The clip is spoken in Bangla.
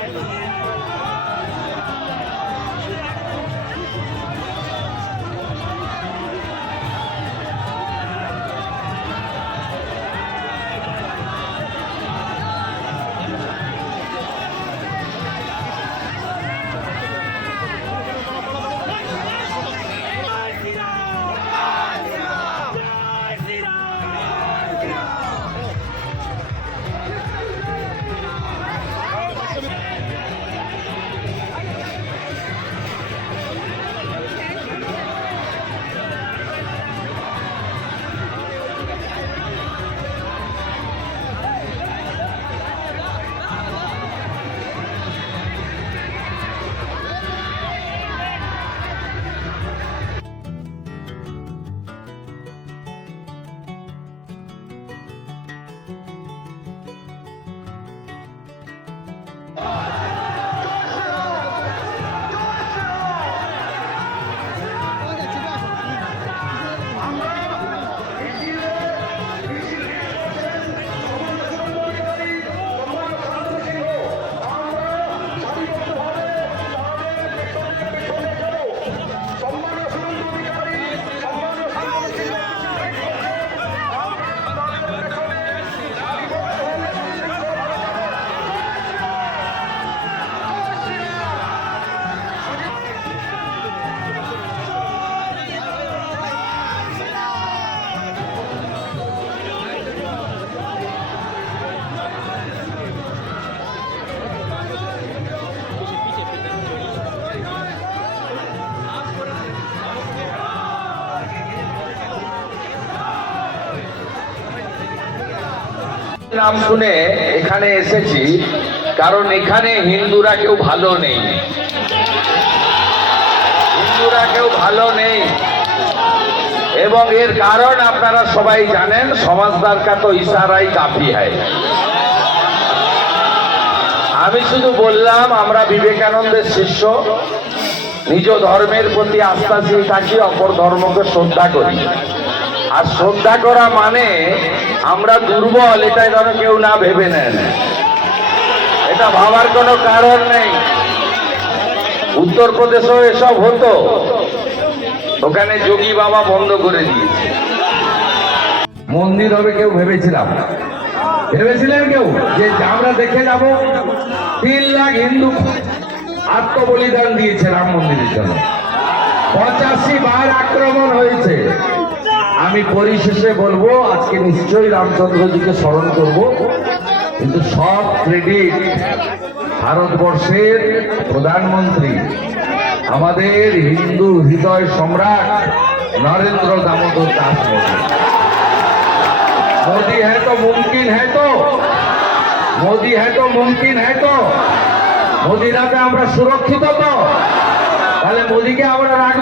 Aleluia! নাম শুনে এখানে এসেছি, কারণ এখানে হিন্দুরা কেউ ভালো নেই। হিন্দুরা কেউ ভালো নেই। এবং এর কারণ আপনারা সবাই জানেন সমাজদার কা তো ইশারাই কাফি হয়। আমি শুধু বললাম, আমরা বিবেকানন্দের শিষ্য। নিজ ধর্মের প্রতি আস্থাশীল থাকি, অপর ধর্মকে শ্রদ্ধা করি। আর শ্রদ্ধা করা মানে আমরা দুর্বল এটা যেন কেউ না ভেবে নেন। এটা ভাবার কোনো কারণ নেই। উত্তরপ্রদেশেও এসব হতো। ওখানে যোগী বাবা বন্ধ করে দিয়েছে। মন্দির হবে কেউ ভেবেছিলাম। ভেবেছিলেন কেউ? যে আমরা দেখে যাব। তিন লাখ হিন্দু আত্মবলিদান দিয়েছে রাম মন্দিরের জন্য। পঁচাশি বার আক্রমণ হয়েছে। আমি পরিশেষে বলব, আজকে নিশ্চয়ই রামচন্দ্রজিকে স্মরণ করব। কিন্তু সব ক্রেডিট ভারতবর্ষের প্রধানমন্ত্রী, আমাদের হিন্দু হৃদয় সম্রাট নরেন্দ্র দামোদর দাস মোদী। হ্যাঁ তো, মুমকিন হ্যাঁ তো। মোদী হ্যাঁ তো, মুমকিন হ্যাঁ তো। মোদিরাকে আমরা সুরক্ষিত তো। তাহলে মোদীকে আমরা রাখব